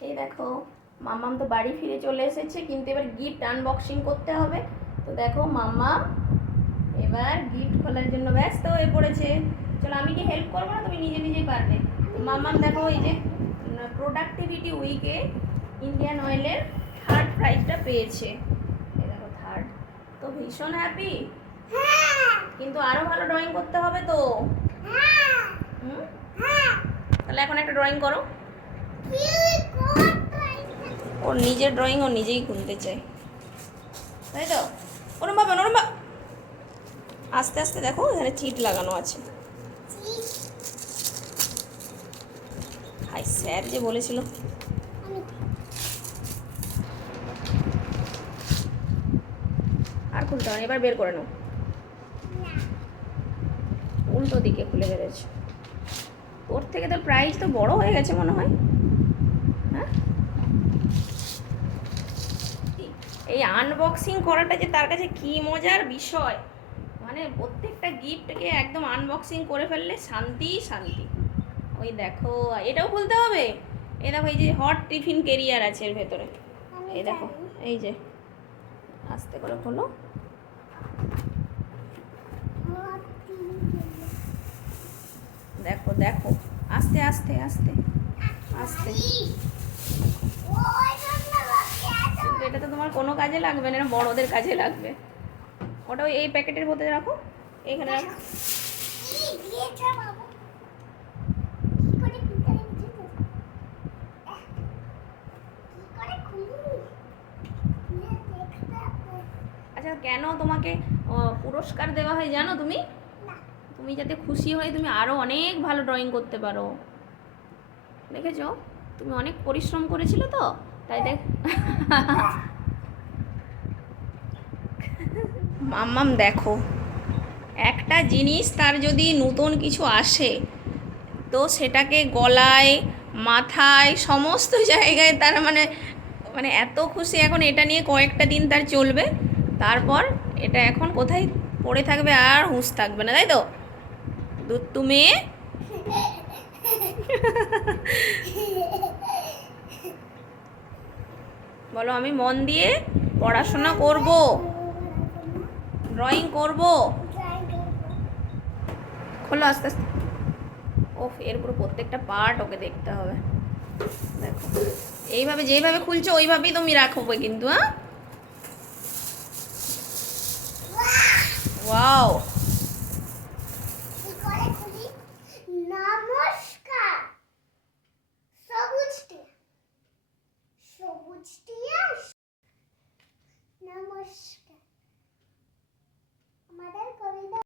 এই দেখো মাম্মাম তো বাড়ি ফিরে চলে এসেছে কিন্তু এবার গিফট আনবক্সিং করতে হবে। তো দেখো মাম্মা এবার গিফট খোলার জন্য ব্যস্ত হয়ে পড়েছে। চলো আমি কি হেল্প করব না তুমি নিজে নিজেই পারবে? তো মাম্মাম দেখো এই যে প্রোডাক্টিভিটি উইকে ইন্ডিয়ান অয়েলের থার্ড প্রাইজটা পেয়েছে। এই দেখো থার্ড তো ভীষণ হ্যাপি কিন্তু আরও ভালো ড্রয়িং করতে হবে তো। হুম? তাহলে এখন একটা ড্রয়িং করো। ওর নিজের ড্রয়িং ও নিজেই খুলতে চায়। তাই তো? ওরম বাবা ওরম আস্তে আস্তে দেখো এখানে চিট লাগানো আছে। হাই স্যার যে বলেছিল। আর খুলতে না, এবার বের করে নাও। উল্টো দিকে খুলে বেরোচ্ছে ওর থেকে তো প্রাইস তো বড় হয়ে গেছে মনে হয় হ্যাঁ। এই আনবক্সিং করাটা যে তার কাছে কি মজার বিষয়? মানে প্রত্যেকটা গিফটকে একদম আনবক্সিং করে ফেললে শান্তি শান্তি। ওই দেখো এটাও খুলতে হবে? এই দেখো এই যে হট টিফিন কেরিয়ার আছে এর ভেতরে। এই দেখো এই যে আস্তে করে খোলো। দেখো দেখো আস্তে আস্তে আস্তে আস্তে। কিন্তু এটা তো তোমার কোনো কাজে লাগবে না বড়দের কাজে লাগবে। ওটা ওই এই প্যাকেটের মধ্যে রাখো। এখানে রাখো। আচ্ছা কেন তোমাকে পুরস্কার দেওয়া হয় জানো তুমি? তুমি যাতে খুশি হয়ে তুমি আরও অনেক ভালো ড্রয়িং করতে পারো। দেখেছ? তুমি অনেক পরিশ্রম করেছিলে তো, তাই দেখ। মাম্মাম, দেখো, একটা জিনিস তার যদি নতুন কিছু আসে, তো সেটাকে গলায়, মাথায়, সমস্ত জায়গায় তার মানে মানে এত খুশি এখন এটা নিয়ে কয়েকটা দিন তার চলবে, তারপর এটা এখন কোথায় পড়ে থাকবে আর হুঁশ থাকবে না, তাই তো? দুত্তু মেয়ে বলো আমি মন দিয়ে পড়াশোনা করব। ড্রয়িং করব। খোলো, আস্তে আস্তে। ওফ, এর পুরো প্রত্যেকটা পার্ট ওকে দেখতে হবে। দেখো। এইভাবে যেইভাবে খুলছো, ওইভাবেই তুমি রাখবে কিন্তু হ্যাঁ? ওয়াও নমস্কার। আমাদের কবিতা